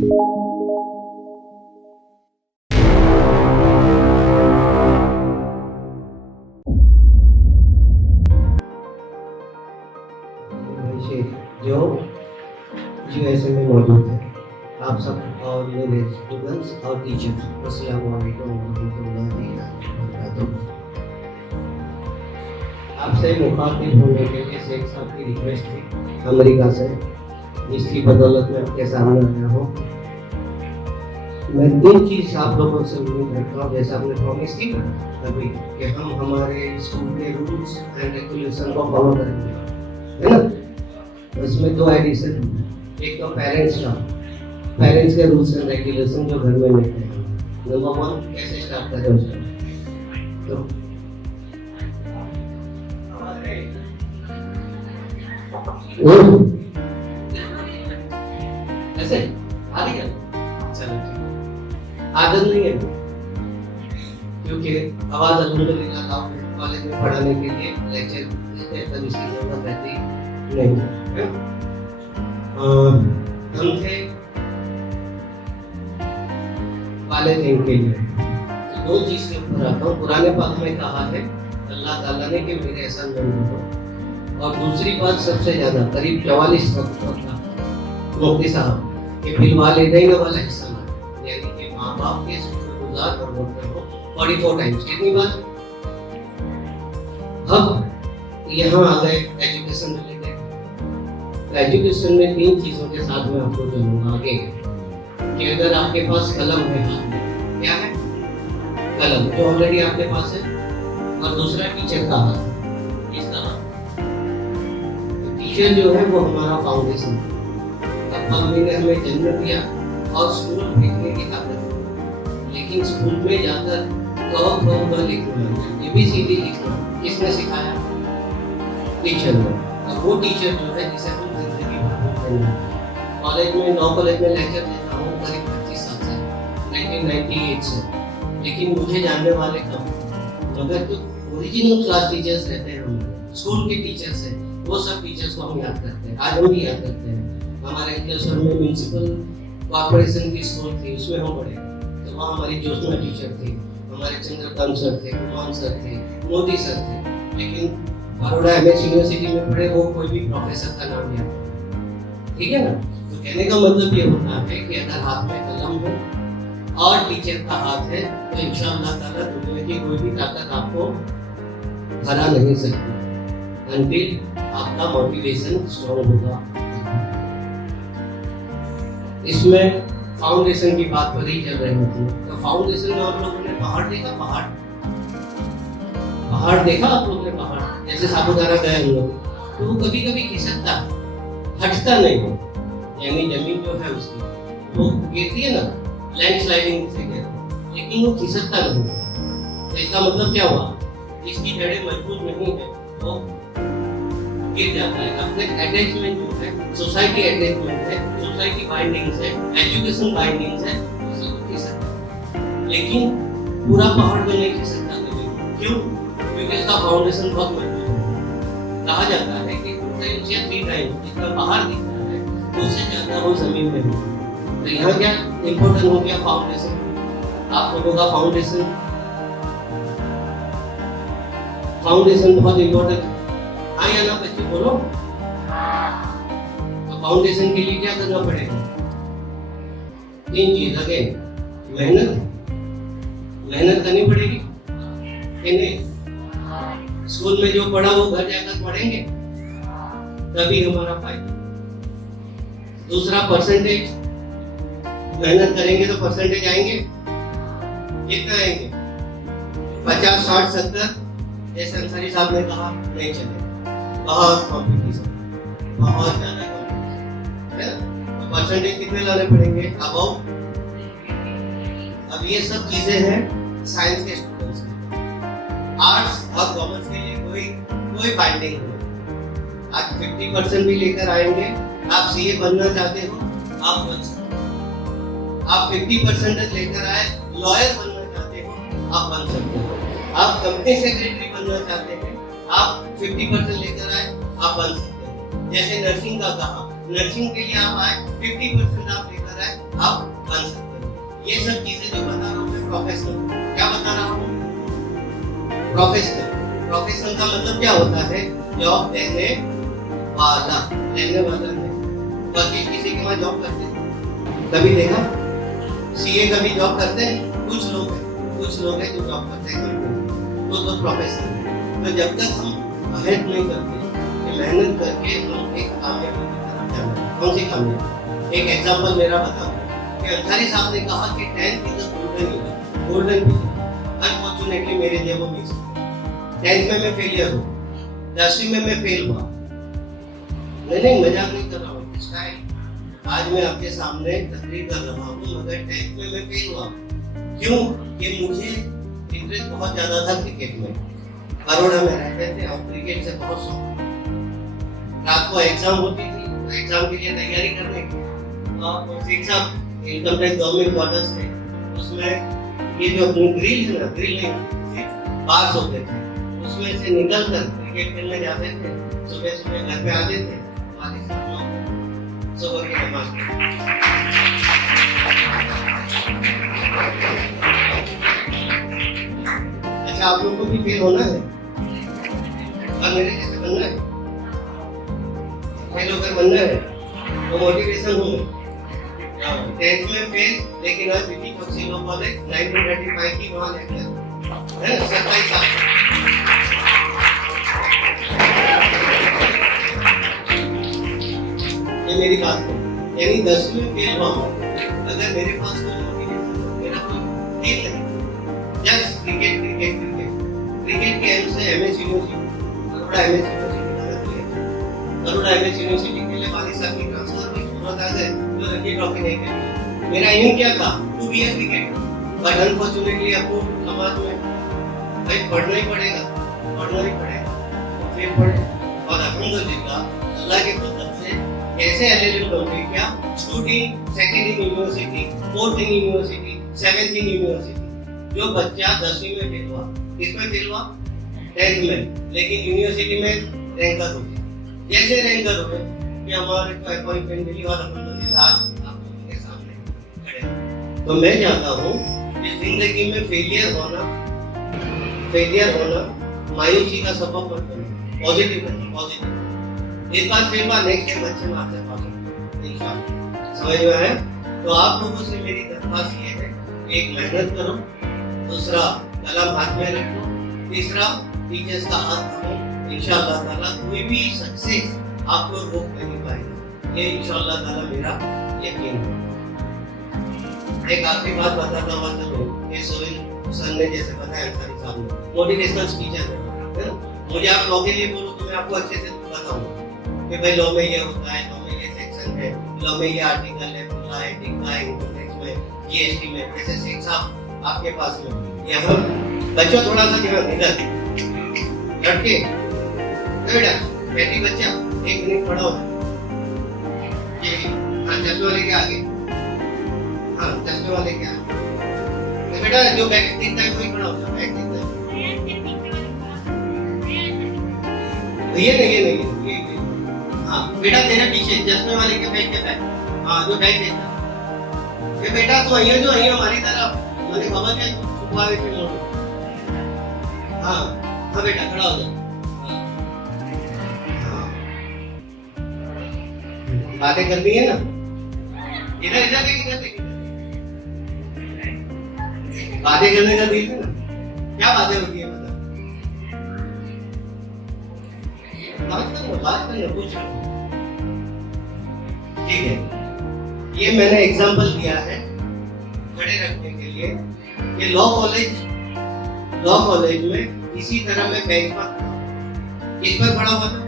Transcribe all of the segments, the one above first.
जो यूएसए में मौजूद है, आप सब और मेरे स्टूडेंट्स और टीचर्स, अस्सलाम वालेकुम वरहमतुल्लाहि वबरकातुहू। आपसे मुखातिब होने के लिए शेख साहब की रिक्वेस्ट थी अमेरिका से, जिसकी बदौलत में आपके सामने आया हूँ। मैं 3 चीज़ आप लोगों से उम्मीद रखता हूँ, जैसा आपने प्रॉमिस की ना अभी, कि हम हमारे स्कूल के रूल्स एंड रेगुलेशन को फॉलो करेंगे, है ना। उसमें 2 एडिशन, एक तो पेरेंट्स के रूल्स एंड रेगुलेशन जो घर में मिलते हैं। नंबर 1 कैसे स्टार्ट करें उसमें, तो ऐसे आ रही है, चलो आदत नहीं है, क्योंकि आवाज अल्हम्दुलिल्लाह कॉलेज में पढ़ाने के लिए लेक्चर देते हैं, तब इसकी जरूरत रहती नहीं है। हम थे वालिदैन के लिए, तो 2 चीज के ऊपर आता हूँ। कुरान पाक में कहा है अल्लाह ताला ने कि मेरे एहसान मंजूर हो, और दूसरी बात सबसे ज्यादा करीब 44 मुफ्ती साहब के बिल वालिदैन वाला हिस्सा, यानी कि माँ बाप के शुक्रगुजार और मुफ्ती हो 44 टाइम्स। कितनी बार? अब यहाँ आ गए एजुकेशन रिलेटेड। एजुकेशन में 3 चीजों के साथ में आपको चलूंगा आगे, कि अगर आपके पास कलम है, क्या है? कलम जो ऑलरेडी आपके पास है, और दूसरा टीचर का हाथ। किसका हाथ? टीचर जो है वो हमारा फाउंडेशन है। मम्मी ने हमें जन्म दिया और स्कूल भेजने की ताकत, लेकिन स्कूल में जाकर क लिखना, ABCD लिखना किसने सिखाया? टीचर ने। और वो टीचर जो है जिसे हम जिंदगी भर कॉलेज में, लॉ कॉलेज में लेक्चर देता हूँ करीब 25 साल से, 1998 से, लेकिन मुझे जानने वाले कम, मगर जो ओरिजिनल क्लास टीचर्स रहते हैं हम स्कूल के टीचर्स हैं, वो सब टीचर्स को हम याद करते हैं। आज हम भी याद करते हैं। हमारे अंकलेश्वर में म्यूनसिपल कॉर्पोरेशन की स्कूल थी, उसमें हम पढ़े, तो वहाँ हमारी ज्योत्सना टीचर थी, हमारे चंद्रकांत सर थे, कुमार सर थे, मोदी सर थे। लेकिन बड़ौदा MS यूनिवर्सिटी में पढ़े वो कोई भी प्रोफेसर का नाम नहीं आता, ठीक है ना। तो कहने का मतलब ये होता है कि अगर हाथ में कलम है और टीचर का हाथ है, तो इंशाअल्लाह ताला दुनिया की कोई भी ताकत आपको हरा नहीं सकती, अनटिल आपका मोटिवेशन स्ट्रॉन्ग होगा। इसमें फाउंडेशन की बात पर ही चल रही होती है, तो फाउंडेशन में आप लोगों ने पहाड़ देखा? पहाड़ देखा आप लोगों ने? पहाड़ जैसे सापुतारा गए हम लोग, तो वो कभी कभी खिसकता है, हटता नहीं है, यानी जमीन जो है उसकी वो गिरती है ना, लैंडस्लाइडिंग से गिरती है, लेकिन वो खिसकता नहीं है। तो इसका मतलब क्या हुआ? इसकी जड़ें मजबूत नहीं है, वो गिर जाता है। अपने अटैचमेंट जो है, सोसाइटी अटैचमेंट है, सोसाइटी बाइंडिंग्स है, एजुकेशन बाइंडिंग्स है, उससे वो खिसकता है। लेकिन पूरा पहाड़ में नहीं खिसकता कभी। क्यों? क्योंकि इसका फाउंडेशन बहुत मजबूत है। कहा जाता है कि 2 टाइम्स या 3 टाइम्स जितना पहाड़ दिखता है, उससे ज्यादा वो जमीन में है। तो यहाँ क्या इम्पोर्टेंट हो गया? फाउंडेशन। आप लोगों का फाउंडेशन बहुत इम्पोर्टेंट है। हाँ या ना बच्चे बोलो? तो फाउंडेशन के लिए क्या करना पड़ेगा? 3 चीज। अगेन मेहनत करनी पड़ेगी कि नहीं? स्कूल में जो पढ़ा वो घर जाकर पढ़ेंगे, तभी हमारा फायदा। दूसरा परसेंटेज, मेहनत करेंगे तो परसेंटेज आएंगे। कितना आएंगे? 50, 60, 70, जैसे अंसारी साहब ने कहा, नहीं चलेगा। बहुत कॉम्पिटिशन, बहुत ज्यादा कॉम्पिटिशन है ना। तो परसेंटेज कितने लाने पड़ेंगे? अब ये सब चीजें हैं साइंस के स्टूडेंट्स के। आर्ट्स और कॉमर्स के लिए कोई बाइंडिंग नहीं। आज 50% भी लेकर आएंगे, आप CA बनना चाहते हो, आप बन सकते हो। आप 50% लेकर आए, लॉयर बनना चाहते हो, आप बन सकते हो। आप कंपनी सेक्रेटरी बनना चाहते हैं, आप 50% लेकर आए, आप बन सकते हो। जैसे नर्सिंग का कहा, नर्सिंग के लिए आप आए, 50% आप लेकर आए, आप प्रोफेशनल का मतलब क्या होता है? जॉब लेने वाला है। वकील किसी के वहाँ जॉब करते हैं? कभी देखा? सीए कभी जॉब करते हैं? कुछ लोग हैं जो जॉब करते हैं, तो प्रोफेशनल है। तो जब तक हम मेहनत नहीं करते कि मेहनत करके हम एक कामयाबी की तरफ जाना है। कौन सी कामयाबी? एक एग्जांपल मेरा बताऊं कि अंसारी साहब ने कहा कि 10th is a golden period. Unfortunately मेरे लिए वो मिस हो। 10th में मैं फेलियर हूँ, 10वीं में मैं फेल हुआ। नहीं मजाक नहीं कर रहा हूँ, इसका है। आज मैं आपके सामने तकरीर कर रहा हूँ, मगर 10th में मैं फेल हुआ। क्यों? कि मुझे इंटरेस्ट बहुत ज्यादा था क्रिकेट में, बड़ौदा में रहते थे और क्रिकेट से बहुत शौक। रात को एग्जाम होती थी, तो एग्जाम के लिए तैयारी करने की, और exam income tax government quarters थे, उसमें ये जो ग्रिल है ना, ग्रिल नहीं बार्स होते थे, उसमें से निकल कर क्रिकेट खेलने जाते थे। सुबह सुबह घर पे आते थे, सुबह की नमाज अच्छा, आप लोगों को भी फेल होना है और मेरे जैसे बनना है, फेल होकर बनना है, तो मोटिवेशन हूँ। 10th में फेल, लेकिन आज बीटी बख्शी लॉ कॉलेज 1935 की वहाँ लेकर है 27 साल। ये मेरी बात है, यानी 10वीं में फेल हुआ हूँ, अगर मेरे पास कोई मोटिवेशन, मेरा कोई फेल नहीं, जस्ट क्रिकेट के एम से MS university, Baroda MS university के लिए 22 साल की ट्रांसफर की जरूरत आ गए, तो रणजी ट्रॉफी नहीं खेली। मेरा एम क्या था? To be a cricketer, but unfortunately आपको समाज में भाई पढ़ना ही पड़ेगा, फिर पढ़े, और अल्हम्दुलिल्लाह अल्लाह के फजल से कैसे एलएलएम कंप्लीट किया, student second in university, fourth in university, seventh in university. जो बच्चा 10वीं में फेल हुआ, किसमें फेल हुआ? 10th में, लेकिन यूनिवर्सिटी में रैंकर हो गया। जैसे रैंकर हो गए कि हमारे को अपॉइंटमेंट मिली और अल्हम्दुलिल्लाह आप लोगों के सामने खड़े। तो मैं चाहता हूँ कि जिंदगी में फेलियर होना मायूसी का सबब मत बनो, पॉजिटिव। इस बार फेल हुआ, नेक्स्ट टाइम अच्छे मार्क्स से पास होंगे इंशाल्लाह। समझ में आया? तो आप लोगों से मेरी दरख्वास्त ये है, एक मेहनत करो, दूसरा कलम हाथ में रखो, तीसरा टीचर्स का हाथ थामो। इंशाअल्लाह ताला कोई भी सक्सेस आपको रोक नहीं पाएगा, ये इंशाअल्लाह ताला मेरा यकीन है। एक आखिरी बात बताता हुआ चलो, ये सोहेल सर ने जैसे बताया, अंसारी साहब ने मोटिवेशनल स्पीचर है, मुझे आप लॉ के लिए बोलो तो मैं आपको अच्छे से बताऊंगा कि भाई लॉ में ये होता है, लॉ में ये सेक्शन है, लॉ में ये आर्टिकल है, खुला है, टिका है, इनकम टैक्स में, जीएसटी में, जैसे शेख साहब आपके पास में। यहाँ बच्चों थोड़ा सा ध्यान, इधर लड़के, बेटा बेटी बच्चा 1 मिनट खड़ा हो, ये हाँ चश्मे वाले के आगे, हाँ चश्मे वाले के आगे, तो बेटा जो बैग दिखता है कोई खड़ा हो जाए, बैग दिखता है, ये नहीं, हाँ बेटा तेरे पीछे चश्मे वाले के बैग के बैग, हाँ जो बैग देखता है, ये बेटा तो अहिया जो अहिया हमारी तरफ मैंने खबर के छुपावे के मोड़, हाँ बेटा खड़ा हो जाओ, बातें कर दी है ना, इधर बातें करने का दिल है ना, क्या बातें होती है बता, बात करना कुछ ठीक है। ये मैंने एग्जांपल दिया है खड़े रखने के लिए कि लॉ कॉलेज में इसी तरह मैं बेंच पर किस पर खड़ा हुआ था,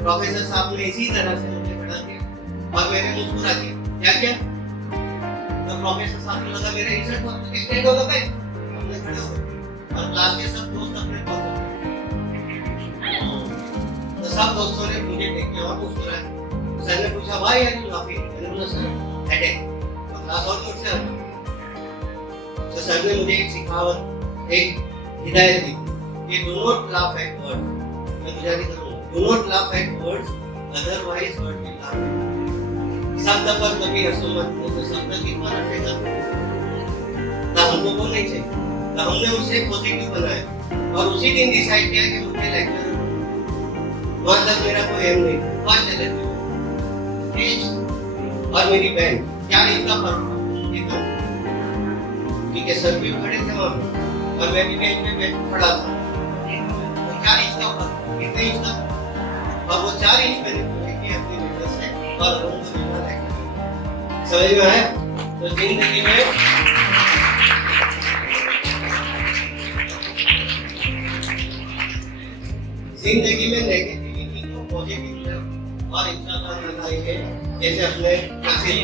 प्रोफेसर साहब ने इसी तरह से मुझे खड़ा किया और मैंने मुस्कुरा दिया। क्या तो प्रोफेसर साहब को लगा मेरे रिसर्च पर स्टैंड होगा भाई, हमने खड़े हो गए और क्लास के सब दोस्त अपने तो सब दोस्तों ने मुझे देख के और मुस्कुराया। सर ने पूछा भाई यार यू लाफिंग, मैंने बोला सर हेडेक, तो क्लास और मुझसे हटा। तो सर ने मुझे एक सिखावत, एक हिदायत दी कि do not laugh at words, मैं गुजारिश करूंगा, do not laugh at words otherwise word will laugh. शब्द पर कभी हंसो मत, तो शब्द कितना हंसेगा, तो हमको बोल नहीं चाहिए। तो हमने उसे पॉजिटिव बनाया और उसी दिन डिसाइड किया कि मुझे लेक्चर वहां तक मेरा कोई एम नहीं था। वहां चले थे एज और मेरी बहन क्या इनका फर्क था, ये तो ठीक है। सर भी खड़े थे वहां पे और मैं भी बेंच पे बैठ खड़ा था। तो 4 इंच का फर्क, कितने इंच का, और वो 4 इंच मैंने पूछे कि अपनी बेटा से और रूम से बिना लेकर समझ में आया। तो जिंदगी में नेगेटिविटी को पॉजिटिव तरफ और इंशाल्लाह बनाएंगे। जैसे अपने नासिर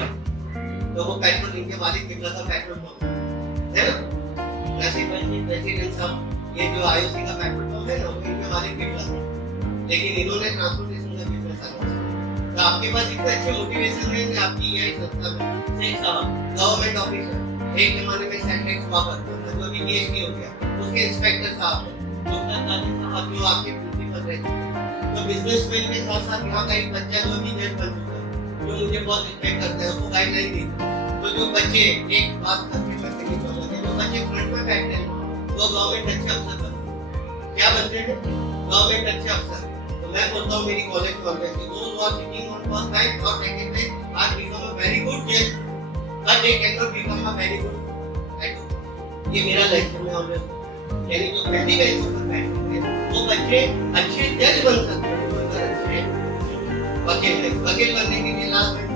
तो वो पेट्रोल इनके वालिद कितना था पेट्रोल पंप है ना, नासिर भाई जी प्रेसिडेंट साहब, ये जो आईओसी का पेट्रोल पंप है ना वो इनके वालिद कितना था, लेकिन इन्होंने ट्रांसपोर्टेशन का बिजनेस किया। तो आपके पास इतने अच्छे मोटिवेशन है कि आपकी ये संस्था में शेख साहब गवर्नमेंट ऑफिसर, एक जमाने में सेक्रेटरी हुआ करता था जो अभी पीएचडी हो गया, उसके इंस्पेक्टर साहब डॉक्टर काजी साहब जो आपके प्रिंसिपल रहे। तो बिजनेसमैन के साथ साथ यहाँ का एक बच्चा जो अभी जज बन चुका है, जो मुझे बहुत रिस्पेक्ट करता है, उसको गाइडलाइन दी। तो जो बच्चे एक बात करके मैं नहीं चाहूँगा, जो बच्चे फ्रंट में बैठते हैं वो गवर्नमेंट अच्छे अफसर बनते हैं। क्या बनते हैं? गवर्नमेंट अच्छे अफसर। तो मैं बोलता हूँ मेरी कॉलेज कॉन्फ्रेंस में those who are sitting on first time or second time are become a very good judge, but they cannot become a very good advocate। ये मेरा लेक्चर में हमने यानी जो पहली बेंच पर बैठते हैं वो बच्चे अच्छे जज बन सकते हैं, बनकर अच्छे वकील बनने के लिए लास्ट बेंच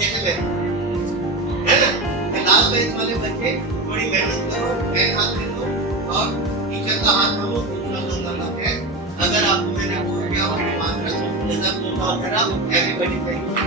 जैसे मैं है ना, लास्ट बेंच वाले बच्चे थोड़ी मेहनत करो, बैठ हाथ में लो और टीचर का हाथ थामो, इंशाल्लाह है। अगर आपको मैंने बोल दिया हो कि मात्र जज़ाकुमुल्लाह खैरन, एवरीबॉडी थैंक यू।